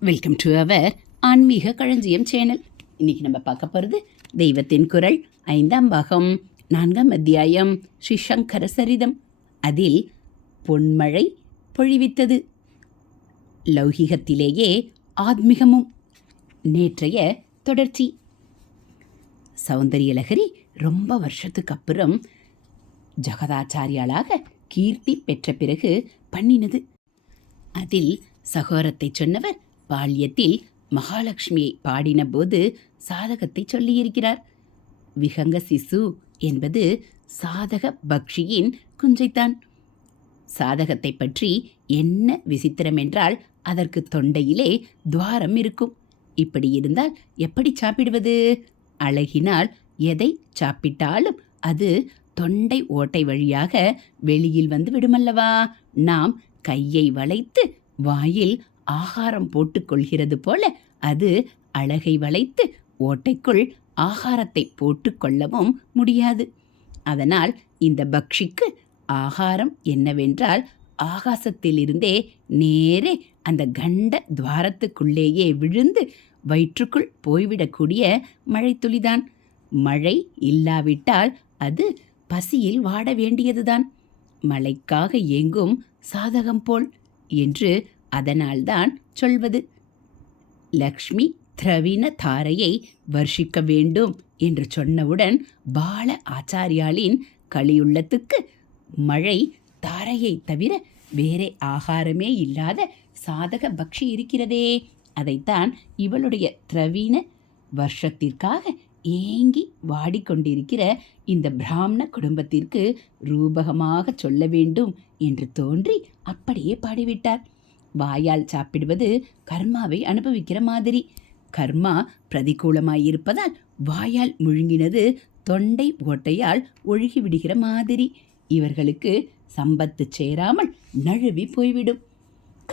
Welcome to our ஆன்மீக களஞ்சியம் channel இன்றைக்கி நம்ம பார்க்க போகிறது தெய்வத்தின் குரல் ஐந்தாம் பாகம் நான்காம் அத்தியாயம் ஸ்ரீ சங்கர சரிதம். அதில் பொன்மழை பொழிவித்தது. லௌகிகத்திலேயே ஆத்மிகமும். நேற்றைய தொடர்ச்சி. சௌந்தரியலகரி ரொம்ப வருஷத்துக்கு அப்புறம் ஜகதாச்சாரியாளாக கீர்த்தி பெற்ற பிறகு பண்ணினது. அதில் சகோரத்தை சொன்னவர் பால்யத்தில் மகாலட்சுமியை பாடின போது சாதகத்தை சொல்லியிருக்கிறார். விஹங்க சிசு என்பது சாதக பக்ஷியின் குஞ்சைத்தான். சாதகத்தை பற்றி என்ன விசித்திரம் என்றால் அதற்கு தொண்டையிலே துவாரம் இருக்கும். இப்படி இருந்தால் எப்படி சாப்பிடுவது? அழகினால் எதை சாப்பிட்டாலும் அது தொண்டை ஓட்டை வழியாக வெளியில் வந்து விடுமல்லவா? நாம் கையை வளைத்து வாயில் ஆகாரம் போட்டுக்கொள்கிறது போல அது அழகை வளைத்து ஓட்டைக்குள் ஆகாரத்தை போட்டுக்கொள்ளவும் முடியாது. அதனால் இந்த பக்ஷிக்கு ஆகாரம் என்னவென்றால் ஆகாசத்திலிருந்தே நேரே அந்த கண்ட துவாரத்துக்குள்ளேயே விழுந்து வயிற்றுக்குள் போய்விடக்கூடிய மழைத்துளிதான். மழை இல்லாவிட்டால் அது பசியில் வாட வேண்டியதுதான். மழைக்காக ஏங்கும் சாதகம் போல் என்று அதனால்தான் சொல்வது லக்ஷ்மி திரவின தாரையை வர்ஷிக்க வேண்டும் என்று சொன்னவுடன் பால ஆச்சாரியாளின் களியுள்ளத்துக்கு மழை தாரையை தவிர வேறே ஆகாரமே இல்லாத சாதக பக்ஷி இருக்கிறதே. அதைத்தான் இவளுடைய திரவீன வருஷத்திற்காக ஏங்கி வாடிக்கொண்டிருக்கிற இந்த பிராமண குடும்பத்திற்கு ரூபகமாக சொல்ல வேண்டும் என்று தோன்றி அப்படியே பாடிவிட்டார். வாயால் சாப்பிடுவது கர்மாவை அனுபவிக்கிற மாதிரி. கர்மா பிரதிகூலமாயிருப்பதால் வாயால் முழுங்கினது தொண்டை ஓட்டையால் ஒழுகி விடுகிற மாதிரி. இவர்களுக்கு சம்பத்து சேராமல் நழுவி போய்விடும்.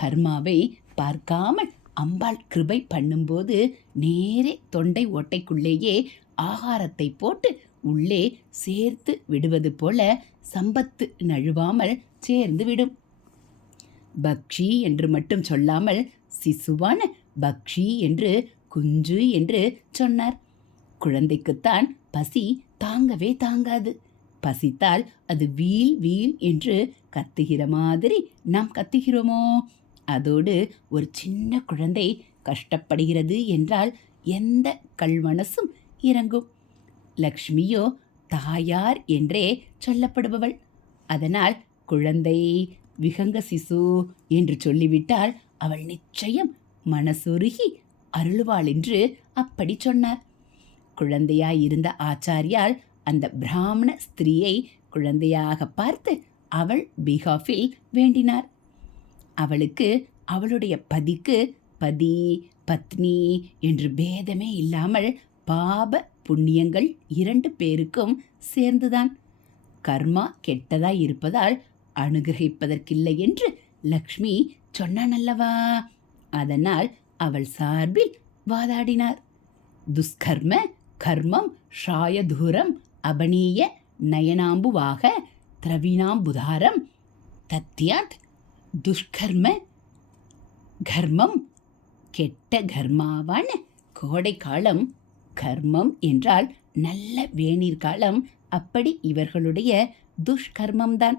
கர்மாவை பார்க்காமல் அம்பாள் கிருபை பண்ணும்போது நேரே தொண்டை ஓட்டைக்குள்ளேயே ஆகாரத்தை போட்டு உள்ளே சேர்த்து விடுவது போல சம்பத்து நழுவாமல் சேர்ந்து விடும். பக்ஷி என்று மட்டும் சொல்லாமல் சிசுவான பக்ஷி என்று குஞ்சு என்று சொன்னார். குழந்தைக்குத்தான் பசி தாங்கவே தாங்காது. பசித்தால் அது வீல் வீல் என்று கத்துகிற மாதிரி நாம் கத்துகிறோமோ? அதோடு ஒரு சின்ன குழந்தை கஷ்டப்படுகிறது என்றால் எந்த கல்மனசும் இறங்கும். லக்ஷ்மியோ தாயார் என்றே சொல்லப்படுபவள். அதனால் குழந்தை விகங்க சிசு என்று சொல்லிவிட்டால் அவள் நிச்சயம் மனசுருகி அருளுவாள் என்று அப்படி சொன்னார். குழந்தையாயிருந்த ஆச்சாரியால் அந்த பிராமண ஸ்திரீயை குழந்தையாக பார்த்து அவள் பிகாஃபில் வேண்டினார். அவளுக்கு அவளுடைய பதிக்கு பதி பத்னி என்று பேதமே இல்லாமல் பாப புண்ணியங்கள் இரண்டு பேருக்கும் சேர்ந்துதான். கர்மா கெட்டதாய் இருப்பதால் அனுகிரகிப்பதற்கில்லை என்று லக்ஷ்மி சொன்னானல்லவா? அதனால் அவள் சார்பில் வாதாடினார். துஷ்கர்ம கர்மம் ஷாயதூரம் அபனீய நயனாம்புவாக திரவிணாம்புதாரம் தத்யாத் துஷ்கர்ம கர்மம் கெட்ட கர்மாவான கோடை காலம் கர்மம் என்றால் நல்ல வேநீர் காலம் அப்படி இவர்களுடைய துஷ்கர்மம்தான்.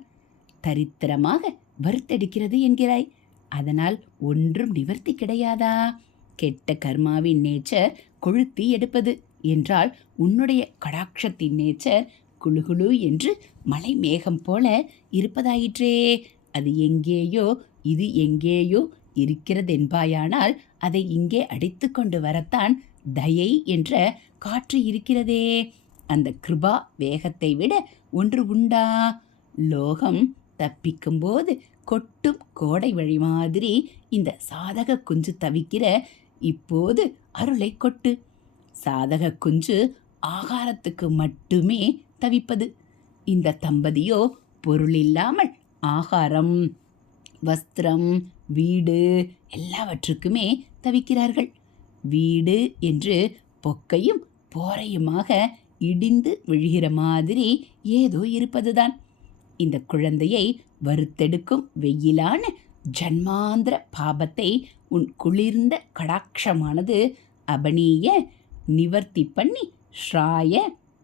தரித்திரமாக வறுத்தெடுக்கிறது என்கிறாய். அதனால் ஒன்றும் நிவர்த்தி கிடையாதா? கெட்ட கர்மாவின் நேச்சர் கொழுத்தி எடுப்பது என்றால் உன்னுடைய கடாட்சத்தின் நேச்சர் குழுகுழு என்று மலை மேகம் போல இருப்பதாயிற்றே. அது எங்கேயோ இது எங்கேயோ இருக்கிறதென்பாயானால் அதை இங்கே அடித்து கொண்டு வரத்தான் தயை என்ற காற்று இருக்கிறதே. அந்த கிருபா வேகத்தை விட ஒன்று உண்டா? லோகம் தப்பிக்கும்போது கொட்டும் கோடை வழி மாதிரி இந்த சாதக குஞ்சு தவிக்கிற இப்போது அருளை கொட்டு. சாதக குஞ்சு ஆகாரத்துக்கு மட்டுமே தவிப்பது. இந்த தம்பதியோ பொருள் இல்லாமல் ஆகாரம் வஸ்திரம் வீடு எல்லாவற்றுக்குமே தவிக்கிறார்கள். வீடு என்று பொக்கையும் போரையுமாக இடிந்து விழுகிற மாதிரி ஏதோ இருப்பதுதான். இந்த குழந்தையை வறுத்தெடுக்கும் வெயிலான ஜன்மாந்திர பாபத்தை உன் குளிர்ந்த கடாட்சமானது அபனீய நிவர்த்தி பண்ணி ஸ்ராய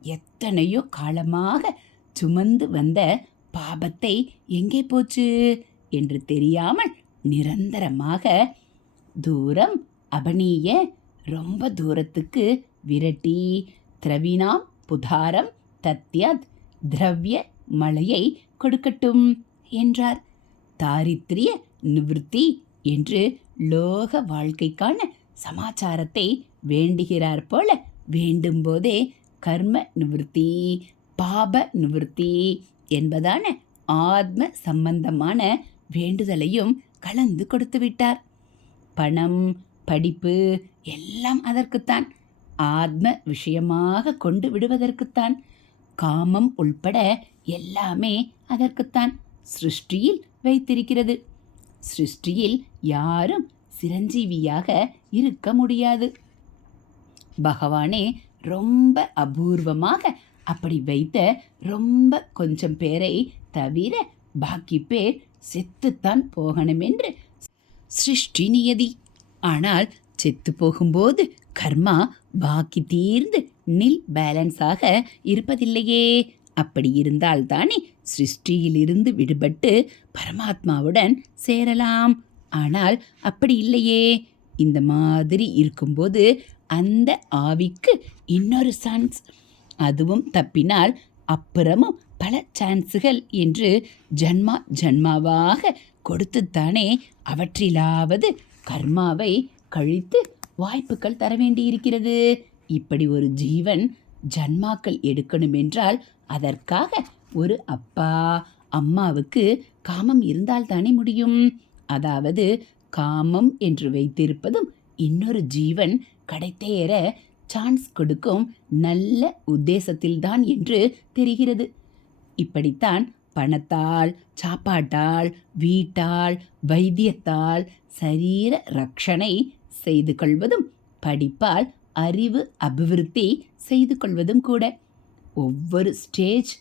எத்தனையோ காலமாக சுமந்து வந்த பாபத்தை எங்கே போச்சு என்று தெரியாமல் நிரந்தரமாக தூரம் அபனீய ரொம்ப தூரத்துக்கு விரட்டி திரவினாம் புதாரம் தத்யத் திரவிய மழையை கொடுக்கட்டும் என்றார். தாரித்திரிய நிவிருத்தி என்று லோக வாழ்க்கைக்கான சமாச்சாரத்தை வேண்டுகிறார் போல வேண்டும்போதே கர்ம நிவிருத்தி பாப நிவிருத்தி என்பதான ஆத்ம சம்பந்தமான வேண்டுதலையும் கலந்து கொடுத்து விட்டார். பணம் படிப்பு எல்லாம் அதற்குத்தான். ஆத்ம விஷயமாக கொண்டு விடுவதற்குத்தான். காமம் உள்பட எல்லாமே அதற்குத்தான் சிருஷ்டியில் வைத்திருக்கிறது. சிருஷ்டியில் யாரும் சிரஞ்சீவியாக இருக்க முடியாது. பகவானே ரொம்ப அபூர்வமாக அப்படி வைத்த ரொம்ப கொஞ்சம் பேரை தவிர பாக்கி பேர் செத்துத்தான் போகணும் என்று சிருஷ்டி நியதி. ஆனால் செத்து போகும்போது கர்மா பாக்கி தீர்ந்து நில் பேலன்ஸாக இருப்பதில்லையே. அப்படி இருந்தால்தானே சிருஷ்டியிலிருந்து விடுபட்டு பரமாத்மாவுடன் சேரலாம். ஆனால் அப்படி இல்லையே. இந்த மாதிரி இருக்கும்போது அந்த ஆவிக்கு இன்னொரு சான்ஸ். அதுவும் தப்பினால் அப்புறமும் பல சான்ஸுகள் என்று ஜன்மா ஜன்மாவாக கொடுத்துத்தானே அவற்றிலாவது கர்மாவை கழித்து வாய்ப்புகள் தர வேண்டியிருக்கிறது. இப்படி ஒரு ஜீவன் ஜன்மாக்கள் எடுக்கணும் என்றால் அதற்காக ஒரு அப்பா அம்மாவுக்கு காமம் இருந்தால் தானே முடியும்? அதாவது காமம் என்று வைத்திருப்பதும் இன்னொரு ஜீவன் கடைத்தேற சான்ஸ் கொடுக்கும் நல்ல உத்தேசத்தில்தான் என்று தெரிகிறது. இப்படித்தான் பணத்தால் சாப்பாட்டால் வீட்டால் வைத்தியத்தால் சரீர ரக்ஷணை செய்து கொள்வதும் படிப்பால் அறிவு அபிவிருத்தி செய்து கொள்வதும் கூட. ஒவ்வொரு ஸ்டேஜ்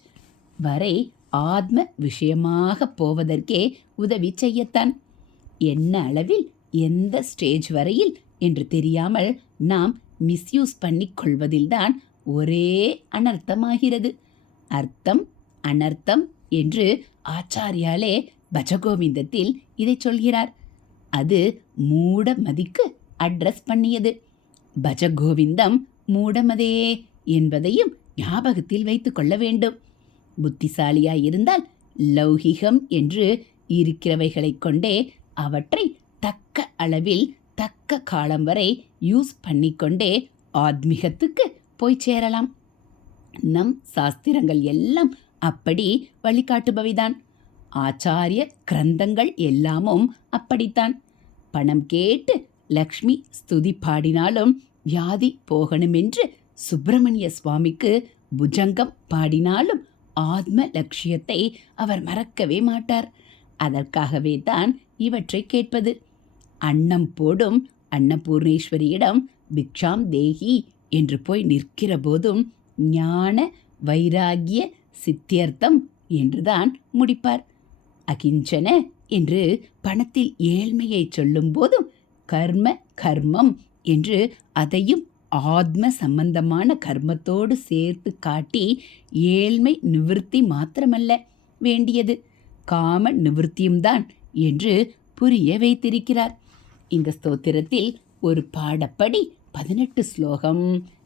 வரை ஆத்ம விஷயமாக போவதற்கே உதவி செய்யத்தான். என்ன அளவில் எந்த ஸ்டேஜ் வரையில் என்று தெரியாமல் நாம் மிஸ்யூஸ் பண்ணி கொள்வதில்தான் ஒரே அனர்த்தமாகிறது. அர்த்தம் அனர்த்தம் என்று ஆச்சாரியாலே பஜகோவிந்தத்தில் இதை சொல்கிறார். அது மூடமதிக்கு அட்ரஸ் பண்ணியது. பஜகோவிந்தம் மூடமதே என்பதையும் ஞாபகத்தில் வைத்துக்கொள்ள வேண்டும். புத்திசாலியாய் இருந்தால் லௌகிகம் என்று இருக்கிறவைகளைக் கொண்டே அவற்றை தக்க அளவில் தக்க காலம் வரை யூஸ் பண்ணிக்கொண்டே ஆத்மீகத்துக்கு போய் சேரலாம். நம் சாஸ்திரங்கள் எல்லாம் அப்படி வழிகாட்டுபவைதான். ஆச்சாரிய கிரந்தங்கள் எல்லாமும் அப்படித்தான். பணம் கேட்டு லக்ஷ்மி ஸ்துதி பாடினாலும் வியாதி போகணுமென்று சுப்பிரமணிய சுவாமிக்கு புஜங்கம் பாடினாலும் ஆத்ம லட்சியத்தை அவர் மறக்கவே மாட்டார். அதற்காகவே தான் இவற்றை கேட்பது. அன்னம் போடும் அன்னபூர்ணேஸ்வரியிடம் பிக்ஷாம் தேகி என்று போய் நிற்கிற போதும் ஞான வைராகிய சித்தியர்த்தம் என்றுதான் முடிப்பார். அகிஞ்சன என்று பணத்தில் ஏழ்மையை சொல்லும் போதும் கர்ம கர்மம் என்று அதையும் ஆத்ம சம்பந்தமான கர்மத்தோடு சேர்த்து காட்டி ஏழ்மை நிவிருத்தி மாத்திரமல்ல வேண்டியது. காம நிவிருத்தியும்தான் என்று புரிய வைத்திருக்கிறார். இந்த ஸ்தோத்திரத்தில் ஒரு பாடப்படி பதினெட்டு ஸ்லோகம்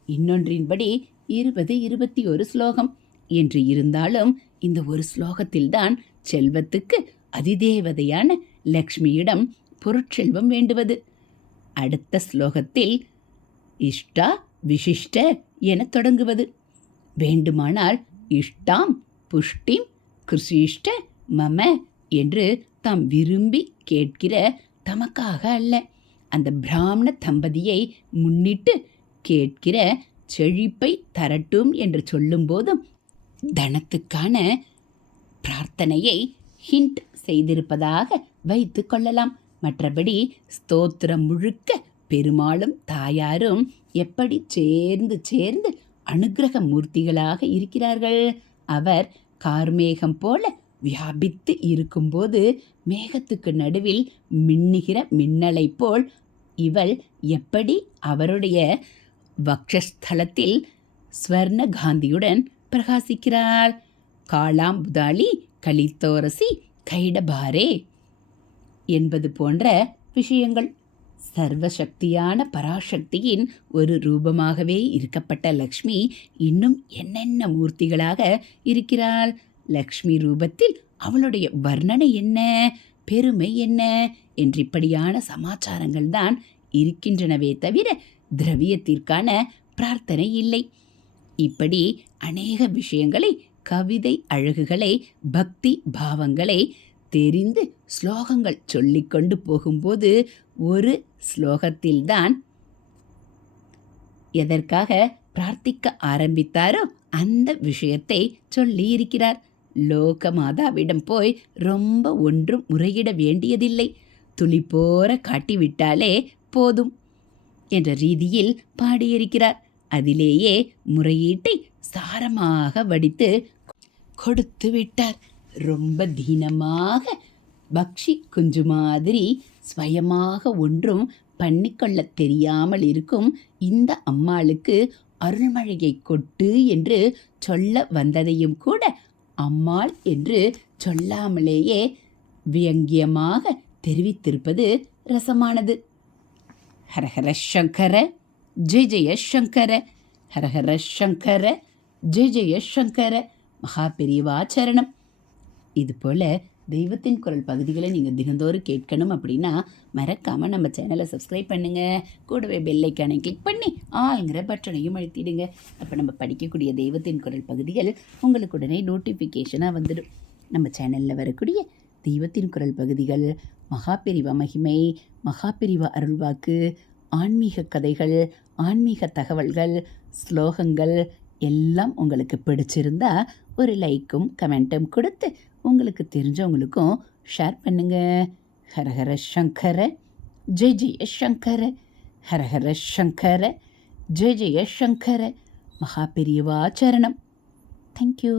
இன்னொன்றின்படி இருபது இருபத்தி ஒரு ஸ்லோகம் என்று இருந்தாலும் இந்த ஒரு ஸ்லோகத்தில்தான் செல்வத்துக்கு அதிதேவதையான லக்ஷ்மியிடம் பொருட்செல்வம் வேண்டுவது. அடுத்த ஸ்லோகத்தில் இஷ்டா விசிஷ்ட என தொடங்குவது. வேண்டுமானால் இஷ்டாம் புஷ்டிம் கிருஷிஷ்ட மம என்று தாம் விரும்பி கேட்கிற தமக்காக அல்ல. அந்த பிராமண தம்பதியை முன்னிட்டு கேட்கிற செழிப்பை தரட்டும் என்று சொல்லும்போதும் தனத்துக்கான பிரார்த்தனையை ஹிண்ட் செய்திருப்பதாக வைத்து கொள்ளலாம். மற்றபடி ஸ்தோத்திரம் முழுக்க பெருமாளும் தாயாரும் எப்படி சேர்ந்து சேர்ந்து அனுக்கிரக மூர்த்திகளாக இருக்கிறார்கள்? அவர் கார்மேகம் போல வியாபித்து இருக்கும்போது மேகத்துக்கு நடுவில் மின்னுகிற மின்னலைப் போல் இவள் எப்படி அவருடைய வக்ஷஸ்தலத்தில் ஸ்வர்ண காந்தியுடன் பிரகாசிக்கிறார் காளாம்புதாளி கலித்தோரசி கைடபாரே என்பது போன்ற விஷயங்கள். சர்வசக்தியான பராசக்தியின் ஒரு ரூபமாகவே இருக்கப்பட்ட லக்ஷ்மி இன்னும் என்னென்ன மூர்த்திகளாக இருக்கிறாள்? லக்ஷ்மி ரூபத்தில் அவளுடைய வர்ணனை என்ன? பெருமை என்ன? என்று இப்படியான சமாச்சாரங்கள் தான் இருக்கின்றனவே தவிர திரவியத்திற்கான பிரார்த்தனை இல்லை. இப்படி அநேக விஷயங்களை கவிதை அழகுகளை பக்தி பாவங்களை தெரிந்து ஸ்லோகங்கள் சொல்லிக்கொண்டு போகும்போது ஒரு ஸ்லோகத்தில்தான் எதற்காக பிரார்த்திக்க ஆரம்பித்தாரோ அந்த விஷயத்தை சொல்லி இருக்கிறார் லோகமாதாவிடம் போய் ரொம்ப ஒன்றும் முறையிட வேண்டியதில்லை. துளி போற காட்டிவிட்டாலே போதும் என்ற ரீதியில் பாடியிருக்கிறார். அதிலேயே முறையீட்டை சாரமாக வடித்து கொடுத்து விட்டார் ரொம்ப தீனமாக பக்ஷி குஞ்சு மாதிரி ஸ்வயமாக ஒன்றும் பண்ணிக்கொள்ள தெரியாமல் இருக்கும் இந்த அம்மாளுக்கு அருள்மழையை கொட்டு என்று சொல்ல வந்ததையும் கூட அம்மாள் என்று சொல்லாமலேயே வியங்கியமாக தெரிவித்திருப்பது ரசமானது. ஹரஹர சங்கர ஜெய ஜெய சங்கர ஹரஹர சங்கர ஜெய ஜெய சங்கர மகா பெரியவாச்சரணம் இது போல் தெய்வத்தின் குரல் பகுதிகளை நீங்கள் தினந்தோறும் கேட்கணும் அப்படின்னா மறக்காமல் நம்ம சேனலை சப்ஸ்கிரைப் பண்ணுங்கள் கூடவே பெல்லைக்கானை கிளிக் பண்ணி ஆளுங்கிற பட்டனையும் அழுத்திடுங்க. அப்போ நம்ம படிக்கக்கூடிய தெய்வத்தின் குரல் பகுதிகள் உங்களுக்கு உடனே நோட்டிஃபிகேஷனாக வந்துடும். நம்ம சேனலில் வரக்கூடிய தெய்வத்தின் குரல் பகுதிகள் மகாபிரிவ மகிமை மகாபிரிவ அருள்வாக்கு ஆன்மீக கதைகள் ஆன்மீக தகவல்கள் ஸ்லோகங்கள் எல்லாம் உங்களுக்கு பிடிச்சிருந்தா ஒரு லைக்கும் கமெண்ட்டும் கொடுத்து உங்களுக்கு தெரிஞ்சவங்களுக்கும் ஷேர் பண்ணுங்க. ஹரஹர சங்கர ஜெய் ஜெய சங்கர ஹரஹர சங்கர ஜெய் ஜெய சங்கர மகா பெரியவாச்சரணம் தேங்க்யூ